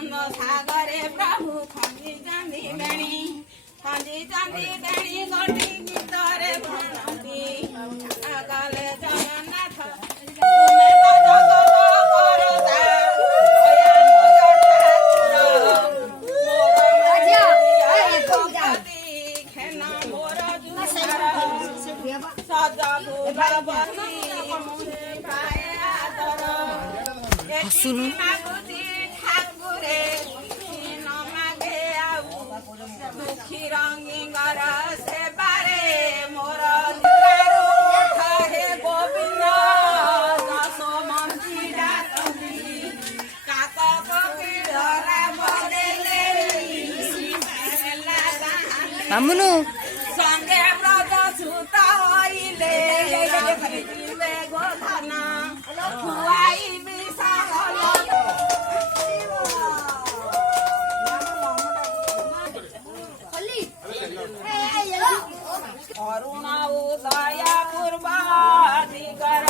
ଆନନ୍ଦ ସାଗରେ ପ୍ରଭୁ ଖଞ୍ଜିଛନ୍ତି ବେଣୀ ଗୋଟି ଗୀତରେ ଭଣନ୍ତି ଗଲେ ଜଗନ୍ନାଥ ତୁମେ ତ ଜଗତ କରତା ଖେନ ମୋର ସଜକୁ ଭାବତି ପାଏ ଆଦର ମାଗୁଛି ଠାକୁରେ ନ ମାଗେ ଆଉ ଦୁଃଖୀ ରଙ୍ଗୀଙ୍କର ସେବାରେ ମୋର ଥରେ ଗୋବିନ୍ଦ ଦଶ ମନ୍ତ୍ରୀ ଡାକନ୍ତି କାକ କକିଳରା ବଦେଲେ ମାମୁନୁ ସଙ୍ଗେ ବ୍ରତ ସୁତ ହଇଲେ ଗୋଧନ ଖୁଆଇବି ଅରୁଣ ଉଦୟ ପୂର୍ବ ଦିଗର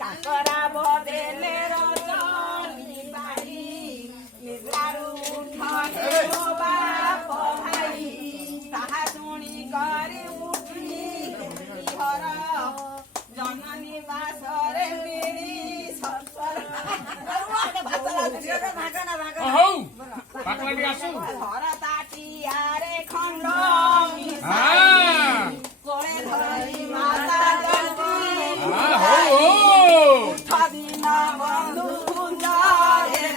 କାକରା ବଦେଲେ ରଜନୀ ବାଇ ନିଦ୍ରାରୁ ଉଠ ହେ ମୋ ବାପ ଭାଇ ତାହା ଶୁଣି କରି ଉଠି ହର ଜନନୀ ବାସରେ ବିରି ଧର ତାଟିଆରେ ଖଣ୍ଡ କୋଳେ ଧରି ମାତା ଉଠ ଦିନ ବନ୍ଧୁ କୁଞ୍ଜରେ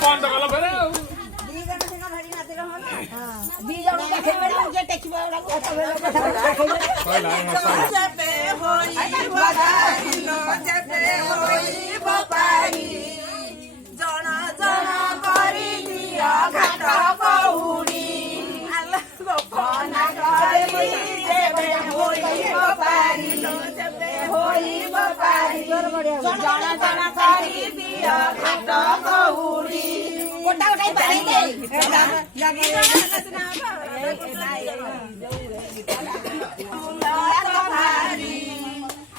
ବନ୍ଦ କଲ ଫେରେ ଆଉ ଜଣ ଜଣ କରି ଦିଅ ଘାଟ କହୁଡ଼ି ଜଣ ଜଣ କରି ଦିଅ ଘାଟ କହୁଡ଼ି ଗୋଟା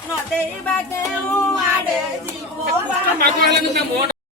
ନ ଦେଇବା କେଉଁ ଆଡ଼େ ଯିବ